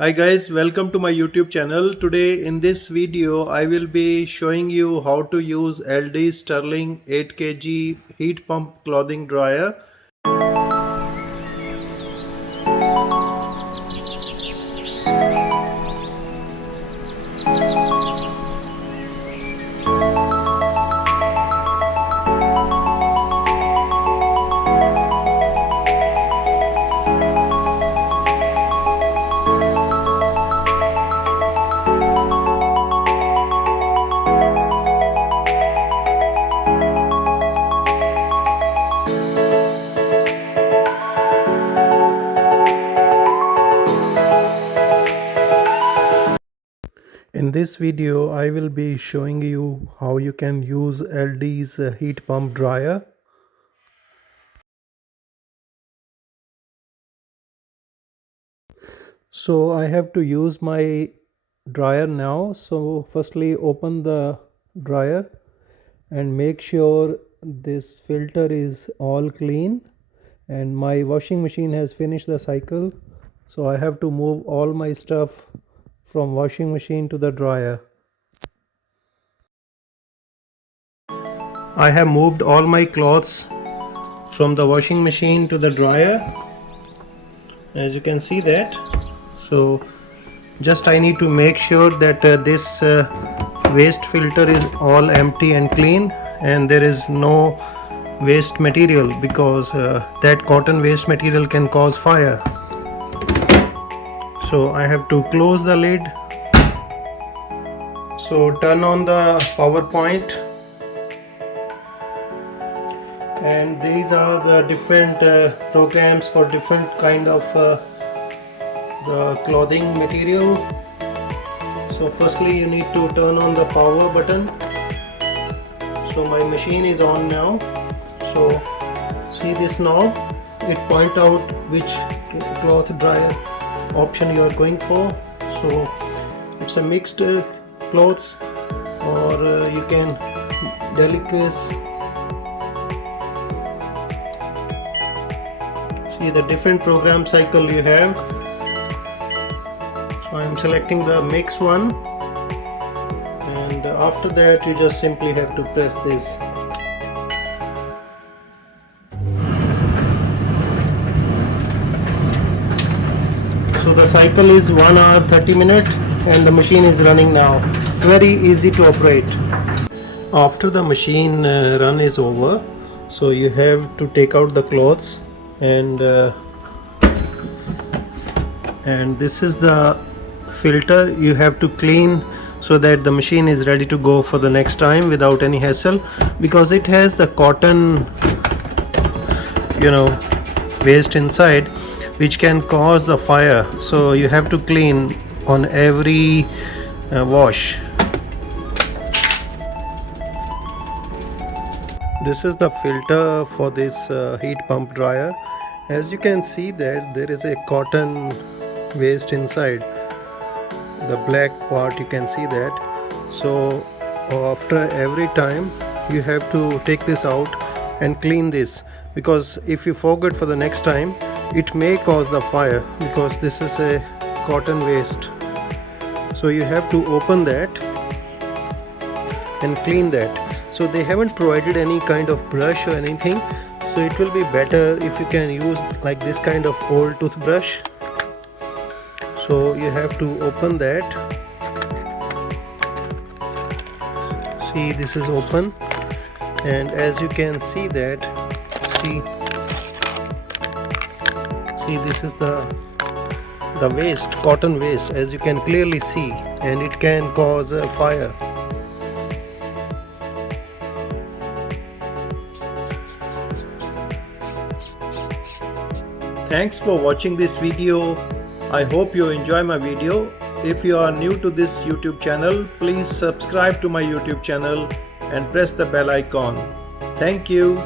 Hi guys, welcome to my YouTube channel. Today in this video I will be showing you how to use ALDI Stirling 8 kg heat pump clothing dryer. In this video I will be showing you how you can use ALDI's heat pump dryer. So I have to use my dryer now. So firstly open the dryer and make sure this filter is all clean, and my washing machine has finished the cycle, so I have to move all my stuff from washing machine to the dryer. I have moved all my clothes from the washing machine to the dryer, as you can see that. So just I need to make sure that this waste filter is all empty and clean and there is no waste material, because that cotton waste material can cause fire. So I have to close the lid. So turn on the power point, and these are the different programs for different kind of the clothing material. So firstly you need to turn on the power button. So my machine is on now. So see this knob, it point out which cloth dryer option you are going for. So it's a mixed clothes, or you can delicate. See the different program cycle you have. So I am selecting the mix one, and after that you just simply have to press this. So the cycle is 1 hour 30 minutes and the machine is running now. Very easy to operate. After the machine run is over, so you have to take out the clothes, and this is the filter you have to clean so that the machine is ready to go for the next time without any hassle, because it has the cotton waste inside which can cause the fire. So you have to clean on every wash. This is the filter for this heat pump dryer. As you can see that there is a cotton waste inside the black part, you can see that. So after every time you have to take this out and clean this, because if you forget for the next time it may cause the fire, because this is a cotton waste. So you have to open that and clean that. So they haven't provided any kind of brush or anything, so it will be better if you can use like this kind of old toothbrush. So you have to open that. See, this is open, and as you can see that, see this is the waste, cotton waste, as you can clearly see, and it can cause a fire. Thanks for watching this video. I hope you enjoy my video. If you are new to this YouTube channel, please subscribe to my YouTube channel and press the bell icon. Thank you.